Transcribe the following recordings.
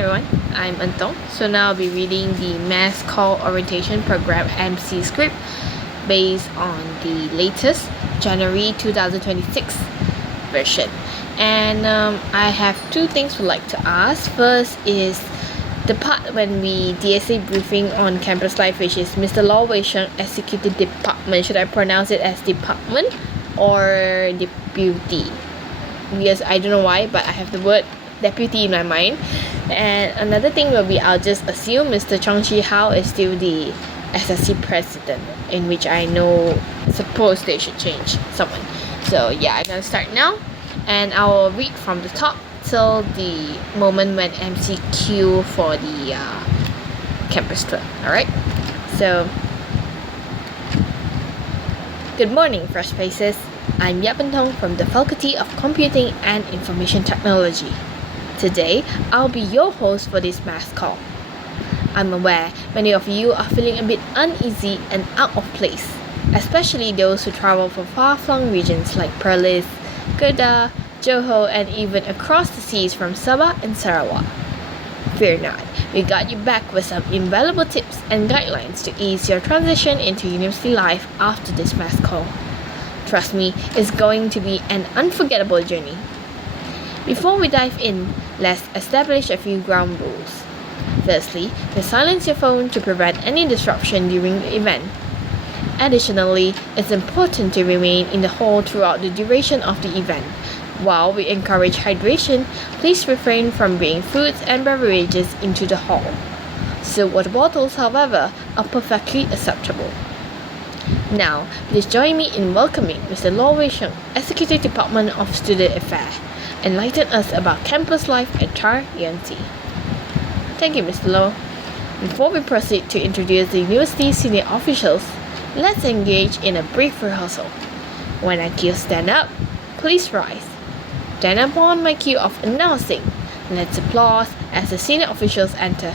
everyone, I'm ERN TOng. So now I'll be reading the Mass Call Orientation Program MC script based on the latest January 2026 version. And I have two things we'd like to ask. First is the part when we DSA briefing on campus life, which is Mr. Law Wei Sheng, Executive Department. Should I pronounce it as department or deputy? Because I don't know why, but I have the word deputy in my mind. And another thing will be, I'll just assume Mr. Chong Chi Hao is still the SSC president, in which I suppose they should change someone. So yeah, I'm gonna start now, and I'll read from the top till the moment when MCQ for the campus tour. Alright, so good morning, Fresh Faces. I'm ERN TOng from the Faculty of Computing and Information Technology. Today, I'll be your host for this mass call. I'm aware many of you are feeling a bit uneasy and out of place, especially those who travel from far-flung regions like Perlis, Kedah, Johor, and even across the seas from Sabah and Sarawak. Fear not, we got you back with some invaluable tips and guidelines to ease your transition into university life after this mass call. Trust me, it's going to be an unforgettable journey. Before we dive in, let's establish a few ground rules. Firstly, silence your phone to prevent any disruption during the event. Additionally, it's important to remain in the hall throughout the duration of the event. While we encourage hydration, please refrain from bringing foods and beverages into the hall. Sealed water bottles, however, are perfectly acceptable. Now, please join me in welcoming Mr. Law Wei Sheng, Executive Department of Student Affairs, enlighten us about campus life at TAR ENT. Thank you, Mr. Law. Before we proceed to introduce the university senior officials, let's engage in a brief rehearsal. When I cue stand up, please rise. Then upon my cue of announcing, let's applaud as the senior officials enter.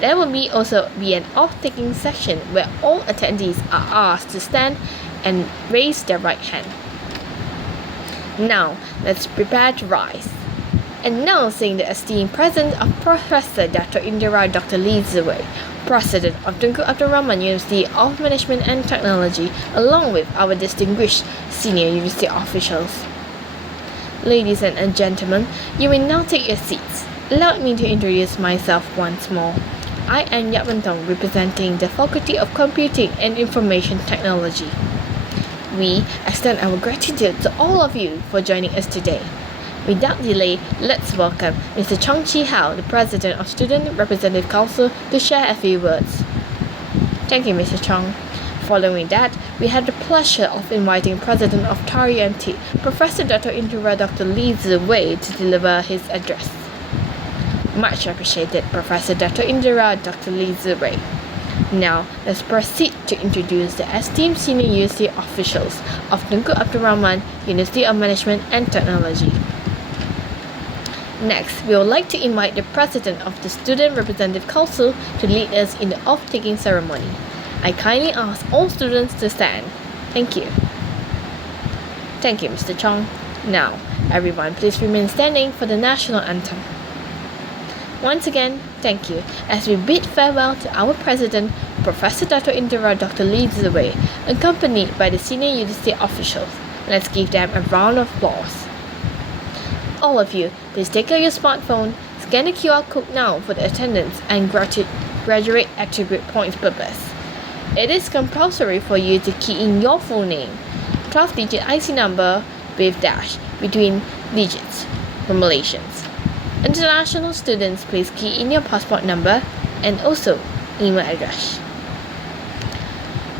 There will also be an off-taking section where all attendees are asked to stand and raise their right hand. Now, let's prepare to rise. Announcing the esteemed presence of Professor Dr. Indira Dr. Lee Ziwei, President of Tunku Abdul Rahman University of Management and Technology, along with our distinguished senior university officials. Ladies and gentlemen, you may now take your seats. Allow me to introduce myself once more. I am ERN TOng, representing the Faculty of Computing and Information Technology. We extend our gratitude to all of you for joining us today. Without delay, let's welcome Mr. Chong Chi Hao, the President of Student Representative Council, to share a few words. Thank you, Mr. Chong. Following that, we had the pleasure of inviting President of TAR ENT, Professor Dr. Indira Dr. Lee Ziwei, to deliver his address. Much appreciated, Professor Dr. Indira Dr. Lee Ziwei. Now, let's proceed to introduce the esteemed senior university officials of Tunku Abdul Rahman University of Management and Technology. Next, we would like to invite the President of the Student Representative Council to lead us in the off-taking ceremony. I kindly ask all students to stand. Thank you. Thank you, Mr. Chong. Now, everyone, please remain standing for the national anthem. Once again, thank you, as we bid farewell to our President, Professor Dr. Indira Dr. Lee Ziwei, accompanied by the senior university officials. Let's give them a round of applause. All of you, please take out your smartphone, scan the QR code now for the attendance and graduate attribute points purpose. It is compulsory for you to key in your full name, 12-digit IC number with dash between digits for Malaysians. International students, please key in your passport number and also email address.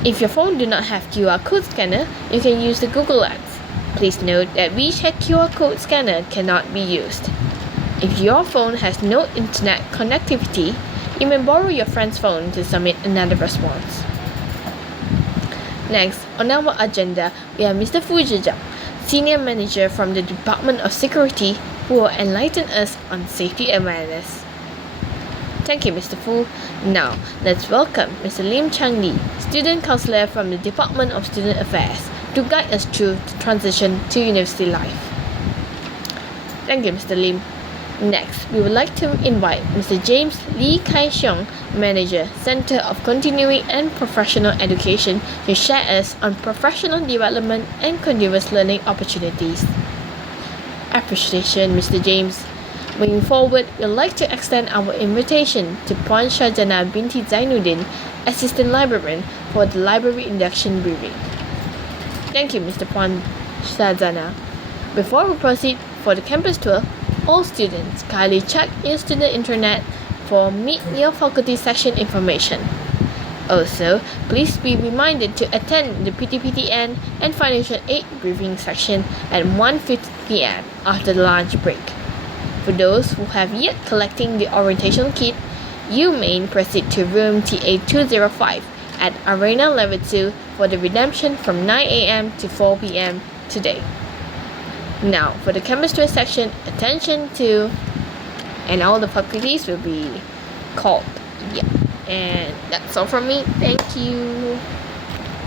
If your phone do not have QR code scanner, you can use the Google Lens. Please note that WeChat QR code scanner cannot be used. If your phone has no internet connectivity, you may borrow your friend's phone to submit another response. Next, on our agenda, we have Mr. Fu Zhejiang, Senior Manager from the Department of Security, who will enlighten us on safety awareness. Thank you, Mr. Fu. Now, let's welcome Mr. Lim Chang Lee, Student Councillor from the Department of Student Affairs, to guide us through the transition to university life. Thank you, Mr. Lim. Next, we would like to invite Mr. James Lee Kai-Xiong, Manager, Center of Continuing and Professional Education, to share us on professional development and continuous learning opportunities. Appreciation, Mr. James. Moving forward, we'd like to extend our invitation to Puan Shahjana binti Zainuddin, Assistant Librarian, for the library induction briefing. Thank you, Mr. Puan Shahjana. Before we proceed for the campus tour, all students kindly check your student internet for Meet Your Faculty section information. Also, please be reminded to attend the PTPTN and Financial Aid briefing section at 1:50 p.m. after the lunch break. For those who have yet collecting the orientation kit, you may proceed to room TA205 at Arena Level 2 for the redemption from 9 a.m. to 4 p.m. today. Now, for the campus tour section, attention to, and all the faculties will be called. Yeah, and that's all from me. Thank you.